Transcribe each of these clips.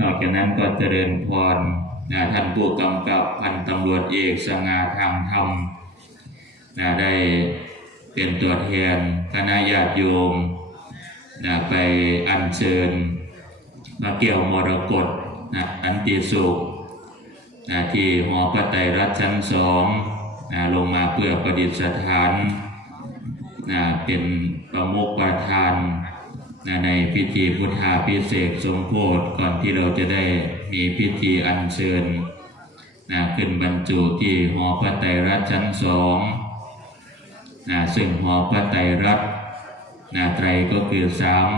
นอกจากนั้นก็เจริญพรนะท่านผู้กำกับพันตำรวจเอกสง่าทางธรรมนะได้เป็นตัวแทนคณะญาติโยมนะไปอัญเชิญมาเกี่ยวมรกตนะอันติสุขนะที่หอพระไตรรัชชั้นสองนะลงมาเพื่อประดิษฐานนะเป็นประมุขประธานนะ ในพิธีพุทธาพิเศษสมโพธก่อนที่เราจะได้มีพิธีอัญเชิญนะขึ้นบรรจุที่หอพระไตรรัชชั้นสองนะซึ่งหอพระไตรรัตน์นะไตรก็คือสาม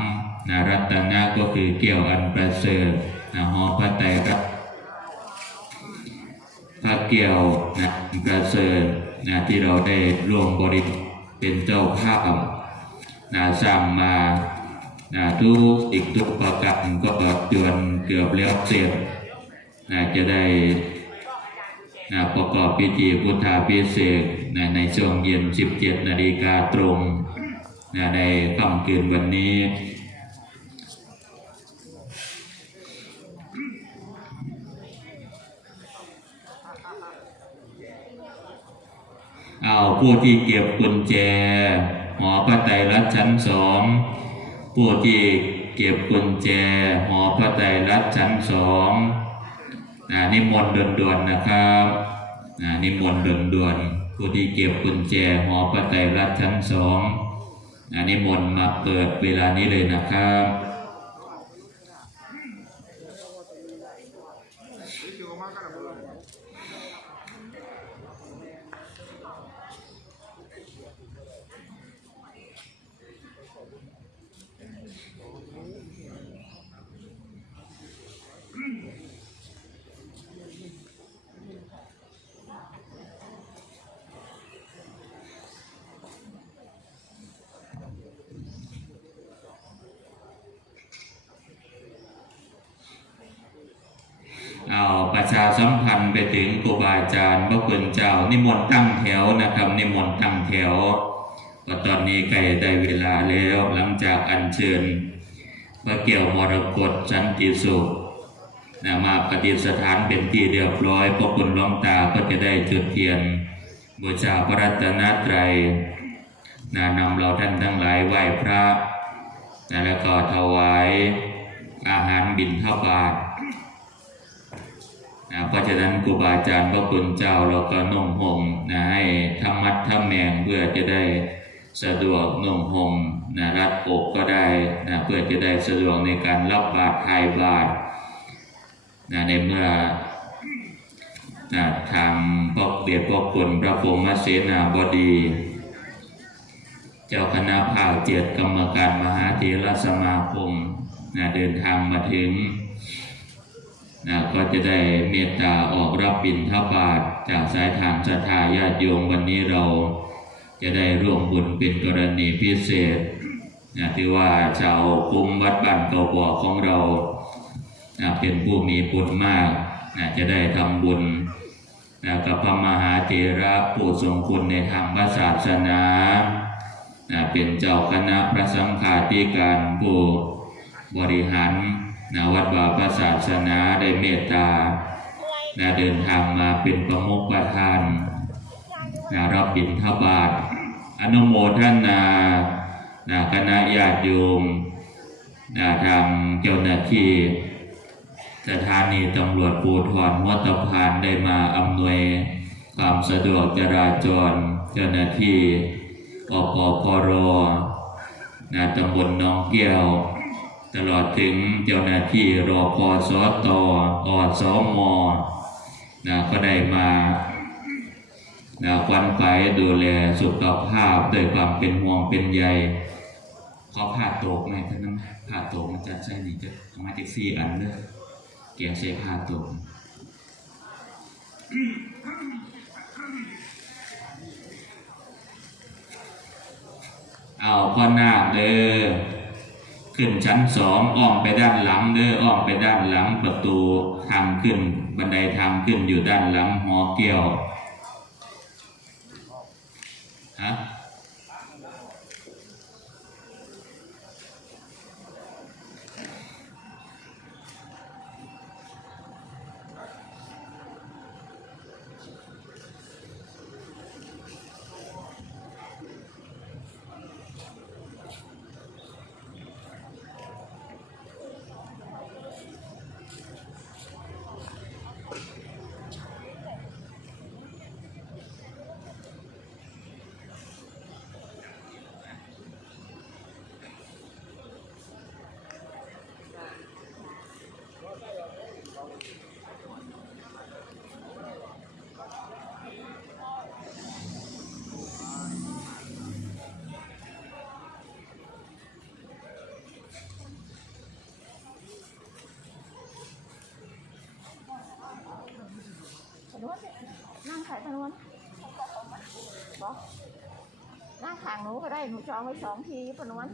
นะรัตนะก็คือเกี่ยวอันประเสริฐนะหอพระไตรรัตน์พระเกี่ยวนะประเสริฐนะที่เราได้ร่วมบริเป็นเจ้าภาพนะสร้างมา นะทุกอีกทุกประการก็จวนเกือบแล้วเสร็จนะจะได้นะประกอบพิธีพุทธาพิเศษนะในช่วงเย็น 17 นาฬิกาตรงนะในค่ำคืนวันนี้เอาผู้ที่เก็บกุญแจ หอพระไตรรัชชั้นสอง ผู้ที่เก็บกุญแจหอพระไตรรัชชั้นสองนะนิมนต์ด่วนๆนะครับนะนิมนต์ด่วนๆผู้ที่เก็บกุญแจหอพระไตรรัชชั้นสองนะนิมนต์มาเปิดเวลานี้เลยนะครับ เอา ประชาสัมพันธ์ไปถึงครูบาอาจารย์พระคุณเจ้า นิมนต์ตั้งแถวนะครับ นิมนต์ตั้งแถวก็ตอนนี้ใกล้ได้เวลาแล้วหลังจากอัญเชิญพระเกี่ยวมรกตสันติสุขนะมาปฏิสถานเป็นที่เรียบร้อยพระคุณหลวงตาก็จะได้จุดเทียนบูชาพระรัตนตรัยนะนำเราท่านทั้งหลายไหว้พระนะแล้วก็ถวายอาหารบิณฑบาต นะเพราะฉะนั้นครูบาอาจารย์พระคุณเจ้าเราก็นุ่งห่มนะให้ทำมัดทำแมงเพื่อจะได้สะดวกนุ่งห่มนะรัดอกก็ได้นะเพื่อจะได้สะดวกในการรับบาตรทายบาตรนะในเมื่อนะทางพระเดชพระคุณพระพรมเสนาบดี เจ้าคณะภาคเจ็ดกรรมการมหาเถรสมาคมนะเดินทางมาถึง นะก็จะได้เมตตาออกรับบิณฑบาตจากสายทานศรัทธาญาติโยมวันนี้เราจะได้ร่วมบุญเป็นกรณีพิเศษนะที่ว่าชาวคุ้มวัดบ้านเกาบ่อของเรานะเป็นผู้มีบุญมากนะจะได้ทำบุญนะกับพระมหาเถระผู้ทรงคุณในทางพระศาสนานะเป็นเจ้าคณะพระสังฆาธิการผู้บริหาร นะวัดวาพระศาสนาได้เมตตานะเดินทางมาเป็นประมุขประธานนะรับบิณฑบาตอนุโมทนานะคณะญาติโยมนะทางเจ้าหน้าที่สถานีตำรวจภูธรวัตพานได้มาอำนวยความสะดวกจราจรเจ้าหน้าที่อปพรนะตำบลหนองแก้ว ตลอดถึงเจ้าหน้าที่รอพอสอตออสอมอนะก็ได้มานะควันไปดูแลสุขภาพด้วยความเป็นห่วงเป็นใยขอผ้าโตกไหมท่านน้ำผ้าโตกมันจะใช่หนี่จะมาจากซี่อันเด้อแกใช้ผ้าโตกเอาพ่อนาคเด้อ ขึ้นชั้นสองอ้อมไปด้านหลังเด้ออ้อมไปด้านหลังประตูทางขึ้น บันไดทางขึ้นอยู่ด้านหลังหอเกี่ยวฮะ ก็ได้หนูจองไว้สองทีปนวน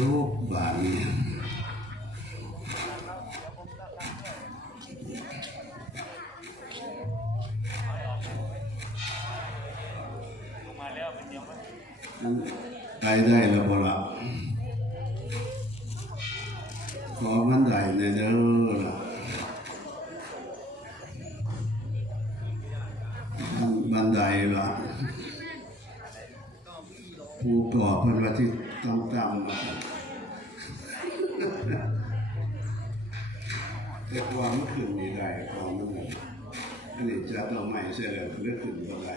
ลูกบาทเนี่ย ไปได้แล้วบ่ละขอมันได้ในเด้อละบันไดละ ผู้ก่อเพื่อนว่าที่ต้องจำมาแต่ความเมื่อคืนนี่ได้ความเมื่อคืนอันนี้จะต้องใหม่เสียแล้วเรื่องขึ้นบ่ได้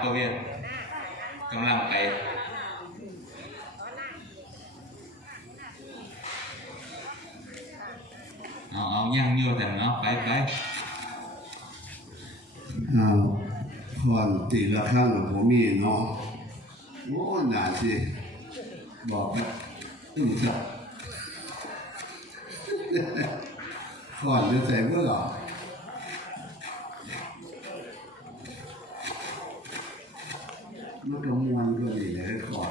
แล้วมาครับตัวเวียนกำลังไปเอาเอาย่างอยู่แต่เนาะไปไปเอาวคอนตีละครั้งผมมีเนาะโอ้หนาสิบอกกันตึ้งจับคอนจะใส่เมื่อหรอ มันก็มวนก็ดีเลยคอ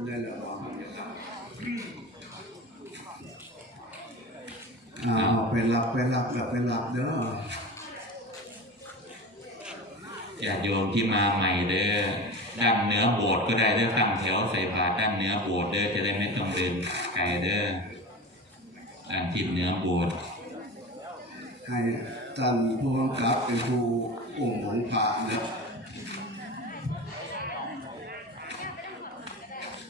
น ได้แล้วบอกอ่าเอาไปรับไปรับแล้วไปรับเด้อ ญาติโยมที่มาใหม่เด้อด้านเนื้อโบสถ์ก็ได้เด้อตั้งแถวใส่บาตรด้านเนื้อโบสถ์เด้อจะได้ไม่ต้องเดินไกลเด้อด้านทิศเนื้อโบสถ์ให้ท่านผู้กำกับเป็นผู้อุ้มหงผ่าเด้อ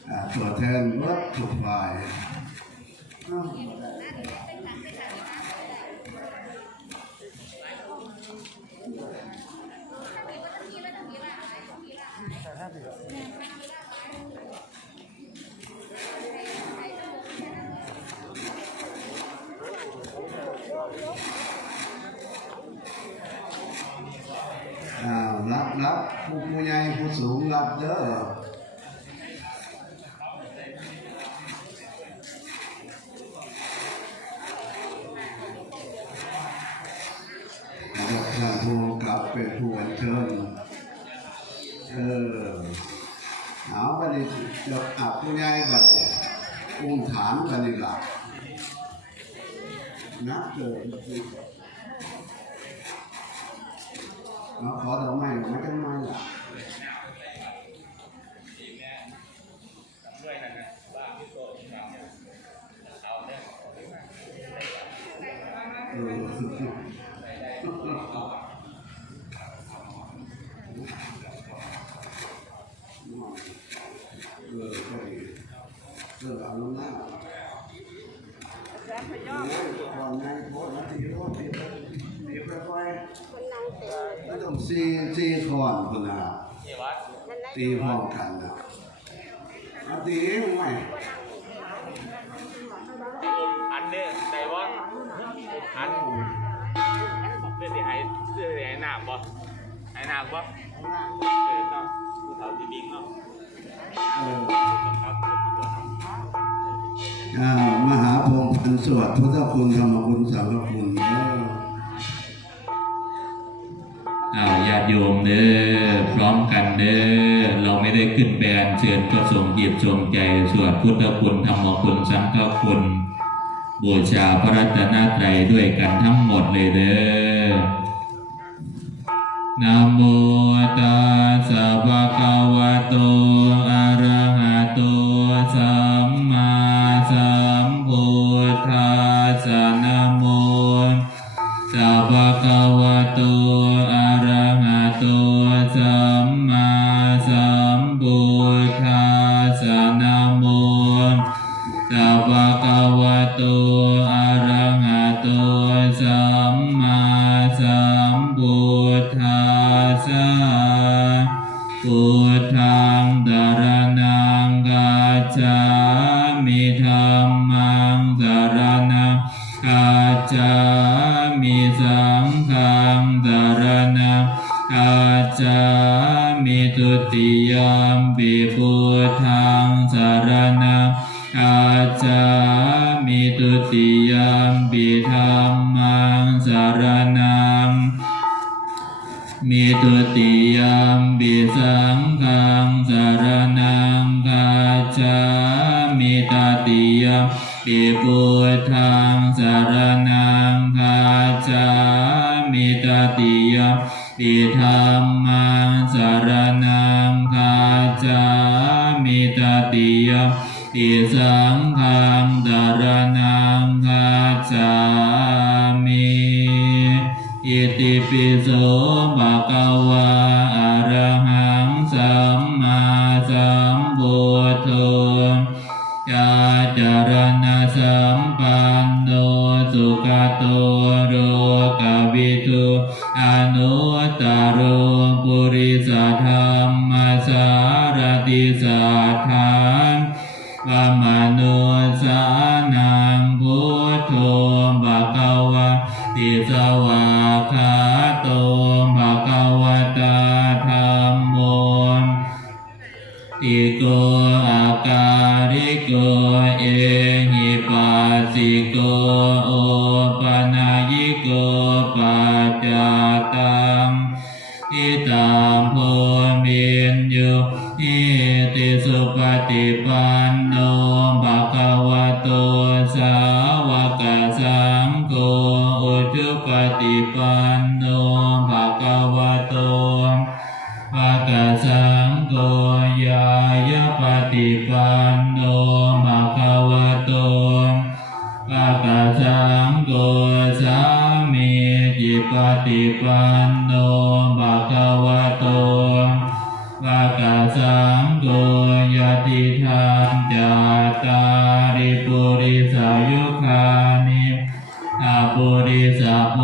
อ่าตัวแทนวัดทุกฝ่ายอ้าวอ่ารับรับผู้ผู้ใหญ่ ผู้สูงรับเด้อท่านผู้กลับเป็นผู้อัญเชิญเออเอาไปดิเดี๋ยวอับผู้ใหญ่บัดเนี่ยอุ้มฐานกันดีกว่านักเกิดเราขอดอกไม้ดอกไม้กันไม้ล่ะเออ เออก็ดีเออเอาลงหน้าก่อนไงโคตรนาทีโคตรตีตีไปๆแล้ว ต้องซีซีคอนคนน่ะตีพร้อมกันนะเอาตีเองไหมอันเด้อได้บ่อันเสื้อสีไห้เสื้อสีไห้หนามบ่ไห้หนามบ่เออเนาะผู้เฒ่าที่บิ๊กเนาะเออครับอ่ามหาพงศ์พันสวดพุทธคุณธรรมคุณสังฆคุณ เอาญาติโยมเด้อพร้อมกันเด้อเราไม่ได้ขึ้นแบนเชิญก็ส่งจิตส่งใจสวดพุทธคุณธรรมคุณสังฆคุณบูชาพระรัตนตรัยด้วยกันทั้งหมดเลยเด้อนะโมตัสสะภะคะวะโตอะระหะโตสัม ตุติยมปิสังฆังสารนังกาจามิตติยมปิปุทา โตภากะสังโฆยติธรรมจาตาริปุริสายุคานิอาปุริสาโพ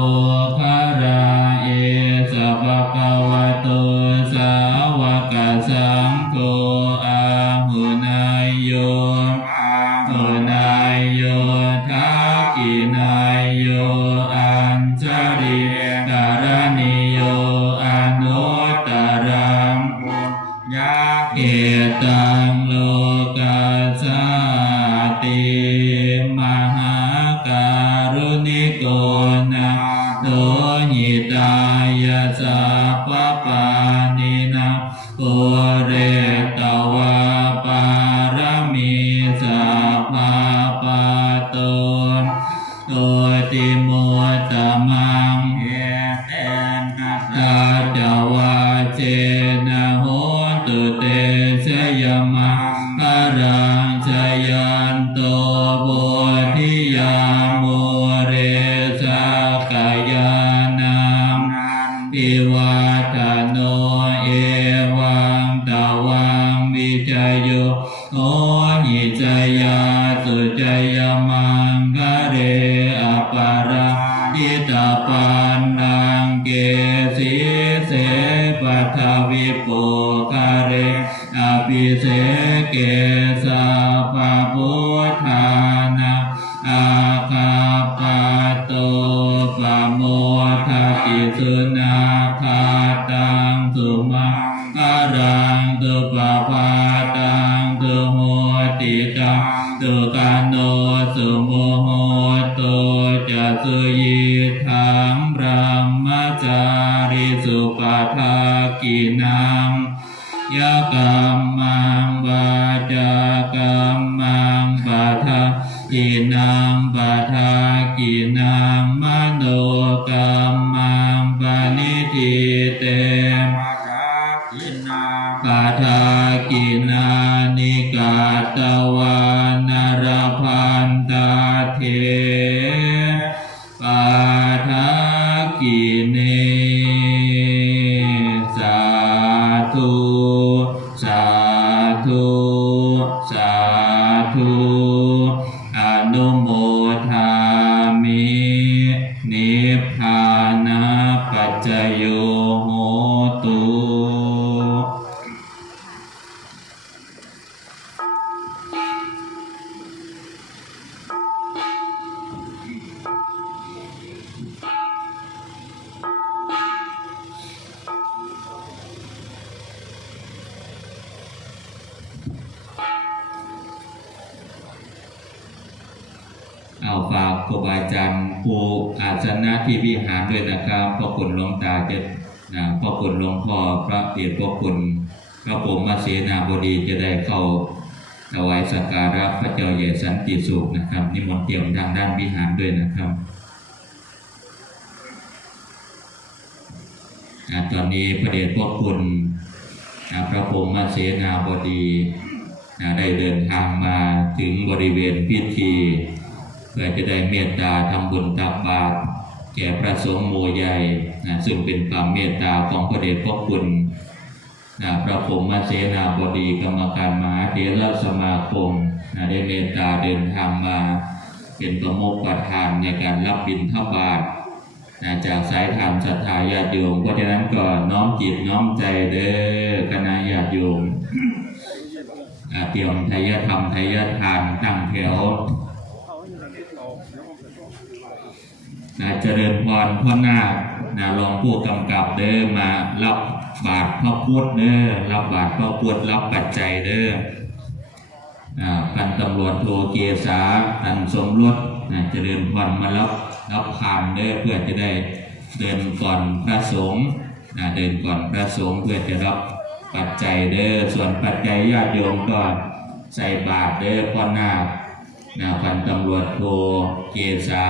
多的 อารังตุปปาตังตุโหติตังตุกันโนสุโมโหตุจะสุยิทังระมจาริสุปทากินังยะกั หลวงตาจะนพระคุณหลวงพ่อพระเดชพระคุณพระผมมาเสนาบดีจะได้เข้าถวายสักการะพระเจ้าใหญ่สันติสุขนะครับนิมนต์เตรียมทางด้านวิหารด้วยนะครับอตอนนี้พระเดชพระคุณพระพรหมเสนาบดีได้เดินทางมาถึงบริเวณพิธีเพื่อจะได้เมตตาทำบุญตักบาตร แก่พระสงฆ์หมู่ใหญ่นะซึ่งเป็นความเมตตาของพระเดชพระคุณนะพระพรหมเสนาบดีกรรมการมหาเถรสมาคมนะได้เมตตาเดินทางมา เป็นประมุขประธานในการรับบิณฑบาตนะจากสายธรรมศรัทธาญาติโยมเพราะฉะนั้นก็น้อมจิตน้อมใจเด้อคณะญาติโยมเตรียมไทยธรรมไทยทานตั้งแถว นะเจริญพรพ่อหน้านะรองผู้กำกับเด้อมารับบาตรพระพุทธเด้อรับบาตรพระพุทธรับปัจจัยเด้อพันตำรวจโทเกษาพันสมรสนะเจริญพรมารับรับผ่านเด้อเพื่อจะได้เดินก่อนพระสงฆ์นะเดินก่อนพระสงฆ์เพื่อจะรับปัจจัยเด้อส่วนปัจจัยญาติโยมก็ใส่บาตรเด้อพ่อหน้านะพันตำรวจโทเกษา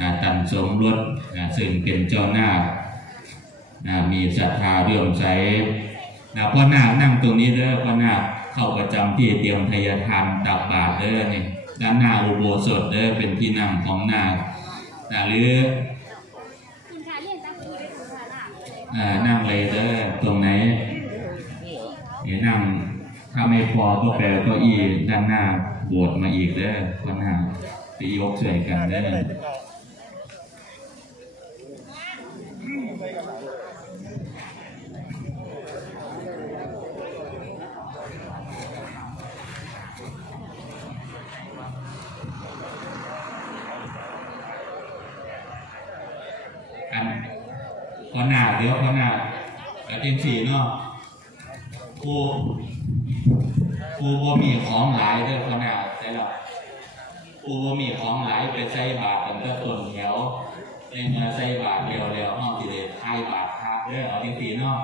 นะตันสมรสนะซึ่งเป็นเจ้านาคนะมีศรัทธาเรื่อมใสนะพ่อนาคนั่งตรงนี้เด้อพ่อนาคเข้าประจำที่เตรียมทายทานตักบาตรเด้อนี่ด้านหน้าอุโบสถเด้อเป็นที่นั่งของนาคนะหรือคุณชายเรียนตั้งชื่ออ่านั่งเลยเด้อตรงไหนเดี๋ยนั่งถ้าไม่พอก็แปลก็อีด้านหน้าโบสถ์มาอีกเด้อพ่อนาคไปยกช่วยกันเด้อน พ่อนาคเดี๋ยวพ่อนาคอาทิตย์สี่เนาะครูครูบ่มีของหลายเด้อพ่อนาคใช่หรอปูมีของหลายไปใส่บาตรกันก็ต้นแถวในเมื่อใส่บาตรเร็วแล้วห้องสิเดชทายบาตรพระเด้อเอาจริงๆเนาะ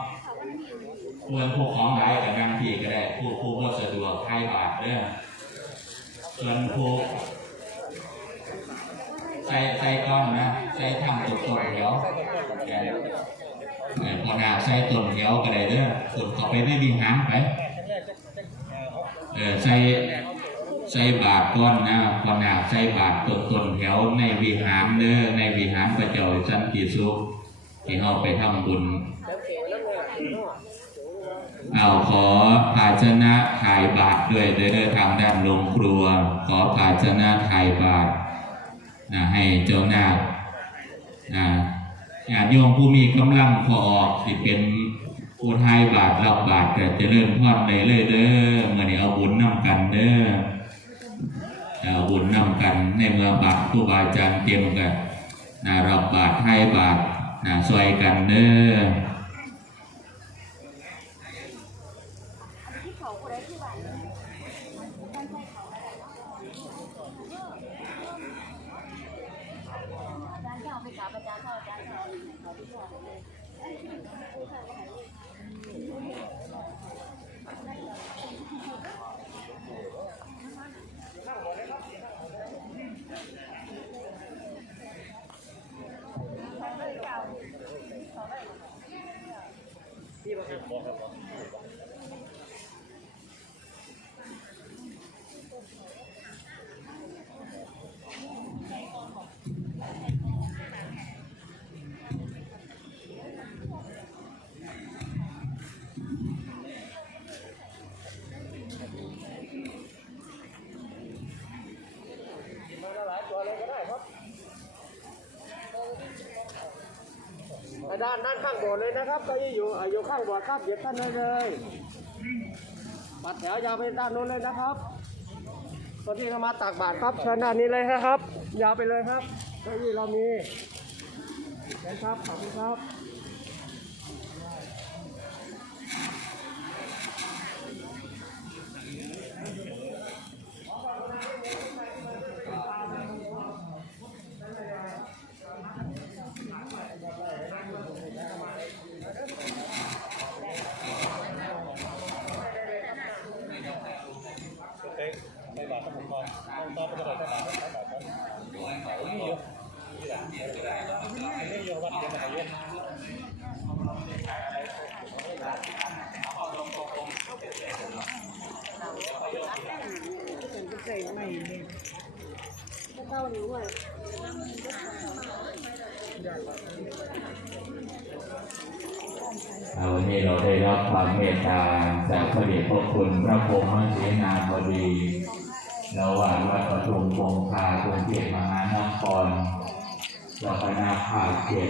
ควรพวกของหลายกับนางพี่ก็ได้ผู้ผู้ก็สะดวกทายบาตรเด้อส่วนผู้ใส่ใส่ก้อนนะ ใส่ทำตุกต้นแถวแกเออพอหนาใส่ต้นแถวก็ได้เด้อสุดเข้าไปไม่มีหางไปเออใส่ใส่บาทก้อนนะพอนาใส่บาทต้นต้นๆแถวในวิหารเด้อในวิหารพระเจ้าสันติสุขที่เราไปทำบุญเอาขอภาชนะถ่ายบาทด้วยเด้อทางด้านโรงครัว ขอภาชนะถ่ายบาทนะให้เจ้านาค ญาติโยมผู้มีกำลังพอออกสิเป็นผู้ทยบาทรับบาทแต่จะเริ่มพอดเลยเลยเด้อเมื่อนี้เอาบุญนำกันเด้อเอาบุญนำกันในเมื่อบาทผู้บาอาจารย์เตรียมกันนะรับบาทให้บาทนะซอยกันเด้อ ด้านด้านข้างบนเลยนะครับก็อยู่อ่อยู่ข้างบนครับเหยียบท่านเลยเลยปัดแถวยาวไปด้านโน้นเลยนะครับตอนที่เขามาตักบาตรครับเชิญด้านนี้เลยครับ ยาวไปเลยครับเก้าอี้เรามีนะครับขอบคุณครับ เอาวันนี้เราได้รับความเมตตาจากพระเดชพระ คุณพระพรหมเสนาบดีระหว่างวัดประทุมคงคากรุงเทพมหานครเจ้าคณะภาคเจ็ด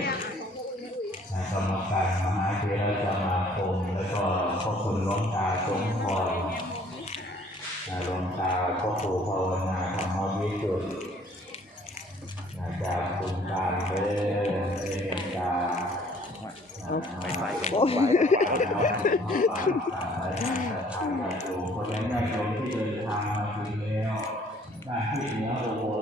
นะกรรมการมหาเทรสมาคมแล้วก็พระคุณหลวงตาสมพรนะหลวงตาพ่อครูภาวนาธรรมวิสุทธิ์นะจากคุณการเด้เมตตา ได้ที่เหนือโอไห